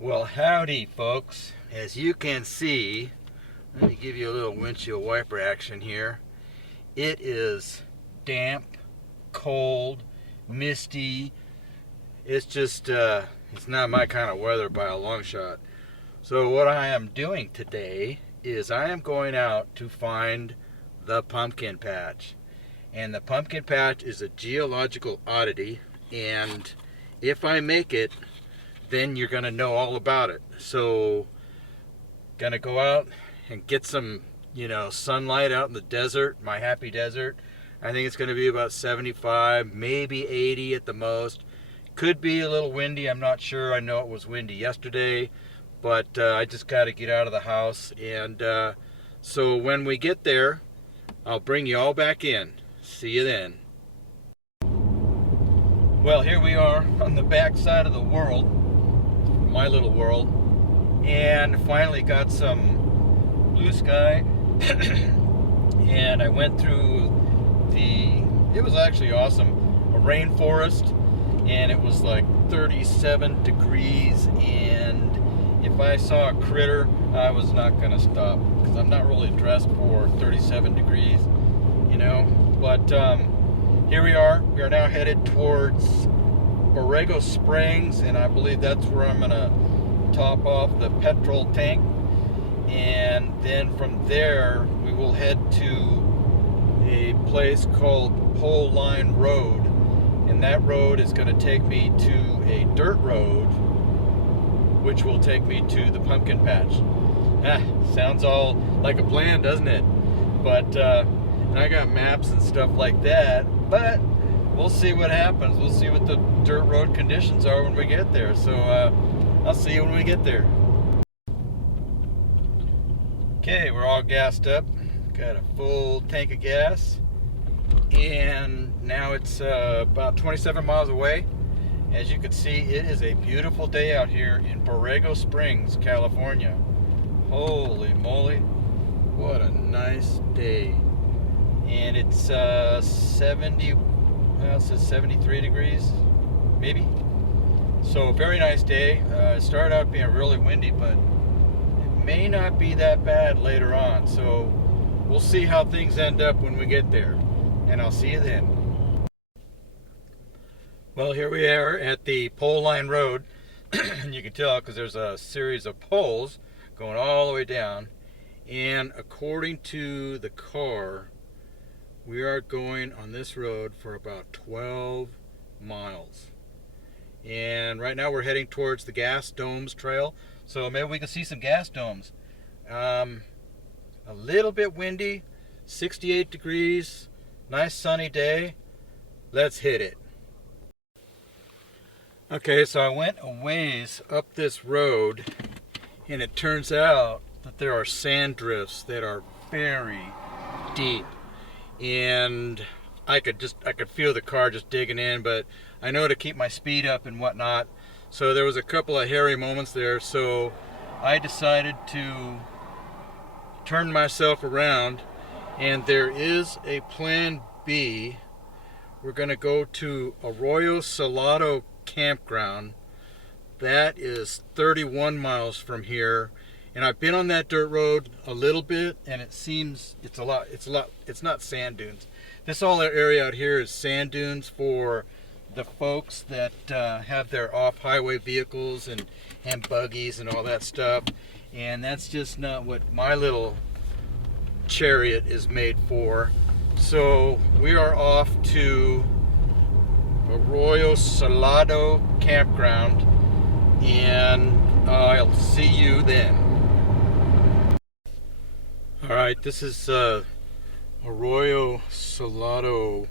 Well, howdy, folks. As you can see, let me give you a little windshield wiper action here. It is damp, cold, misty. It's just, it's not my kind of weather by a long shot. So what I am doing today is I am going out to find the pumpkin patch. And the pumpkin patch is a geological oddity, and if I make it, then you're gonna know all about it. So gonna go out and get some sunlight out in the desert, my happy desert. I think it's gonna be about 75, maybe 80 at the most. Could be a little windy, I'm not sure. I know it was windy yesterday, but I just got to get out of the house. And so when we get there, I'll bring you all back in. See you then. Well, here we are on the back side of the world, my little world, and finally got some blue sky. And I went through it was actually awesome, a rainforest, and it was like 37 degrees, and if I saw a critter, I was not going to stop, because I'm not really dressed for 37 degrees, but here we are now headed towards Borrego Springs, and I believe that's where I'm going to top off the petrol tank, and then from there we will head to a place called Pole Line Road, and that road is going to take me to a dirt road which will take me to the pumpkin patch. Sounds all like a plan, doesn't it? But and I got maps and stuff like that, but we'll see what happens. We'll see what the dirt road conditions are when we get there. So I'll see you when we get there. Okay, we're all gassed up. Got a full tank of gas. And now it's about 27 miles away. As you can see, it is a beautiful day out here in Borrego Springs, California. Holy moly, what a nice day. And it's 73 degrees, maybe. So very nice day. It started out being really windy, but it may not be that bad later on. So we'll see how things end up when we get there, and I'll see you then. Well, here we are at the Pole Line Road, and you can tell because there's a series of poles going all the way down, and according to the car, we are going on this road for about 12 miles. And right now we're heading towards the Gas Domes Trail, so maybe we can see some gas domes. A little bit windy, 68 degrees, nice sunny day. Let's hit it. Okay, so I went a ways up this road, and it turns out that there are sand drifts that are very deep, and I could feel the car just digging in, but I know to keep my speed up and whatnot. So there was a couple of hairy moments there, so I decided to turn myself around, and there is a plan B. We're going to go to Arroyo Salado campground. That is 31 miles from here, and I've been on that dirt road a little bit, and it seems it's not sand dunes. This whole area out here is sand dunes for the folks that have their off-highway vehicles and buggies and all that stuff, and that's just not what my little chariot is made for. So we are off to Arroyo Salado campground, and I'll see you then. Alright, this is Arroyo Salado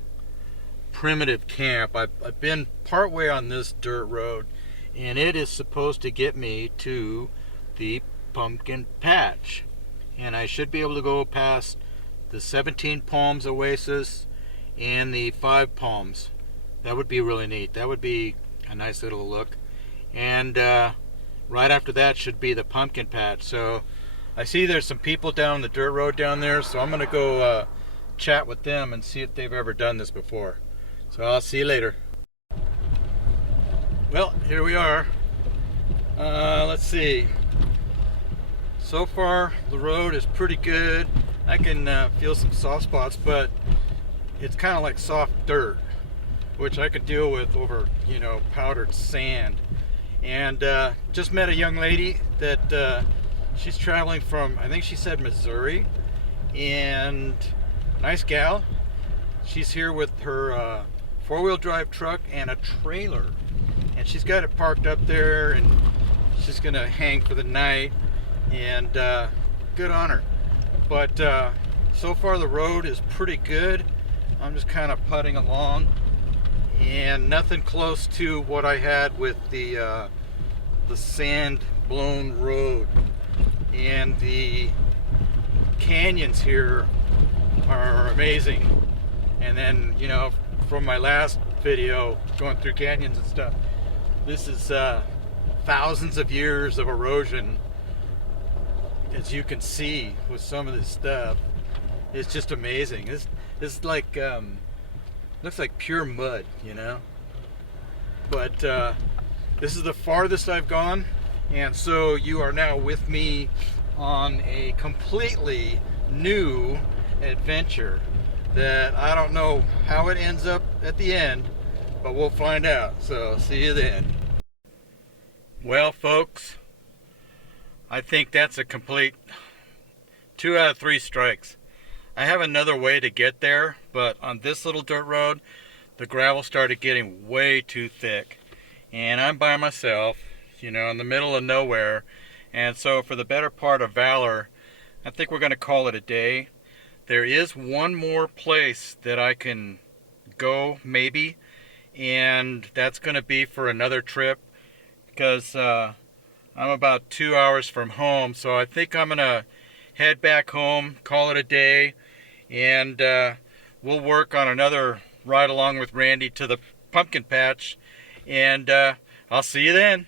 primitive camp. I've been partway on this dirt road, and it is supposed to get me to the pumpkin patch, and I should be able to go past the 17 Palms Oasis and the 5 Palms. That would be really neat. That would be a nice little look. And right after that should be the pumpkin patch. So I see there's some people down the dirt road down there, so I'm going to go chat with them and see if they've ever done this before. So I'll see you later. Well, here we are. Let's see. So far the road is pretty good. I can feel some soft spots, but it's kind of like soft dirt, which I could deal with over, you know, powdered sand. And just met a young lady that she's traveling from, I think she said Missouri, and nice gal. She's here with her four-wheel drive truck and a trailer, and she's got it parked up there, and she's gonna hang for the night. And good on her. But so far the road is pretty good. I'm just kind of putting along, and nothing close to what I had with the sand blown road. And the canyons here are amazing. And then, you know, from my last video going through canyons and stuff, this is thousands of years of erosion, as you can see with some of this stuff. It's just amazing. This is like looks like pure mud, you know. But this is the farthest I've gone, and so you are now with me on a completely new adventure that I don't know how it ends up at the end, but we'll find out. So see you then. Well, folks, I think that's a complete 2 out of 3 strikes. I have another way to get there, but on this little dirt road, the gravel started getting way too thick. And I'm by myself, you know, in the middle of nowhere. And so for the better part of Valor, I think we're going to call it a day. There is one more place that I can go, maybe, and that's going to be for another trip, because I'm about 2 hours from home, so I think I'm going to head back home, call it a day, and we'll work on another ride along with Randy to the pumpkin patch, and I'll see you then.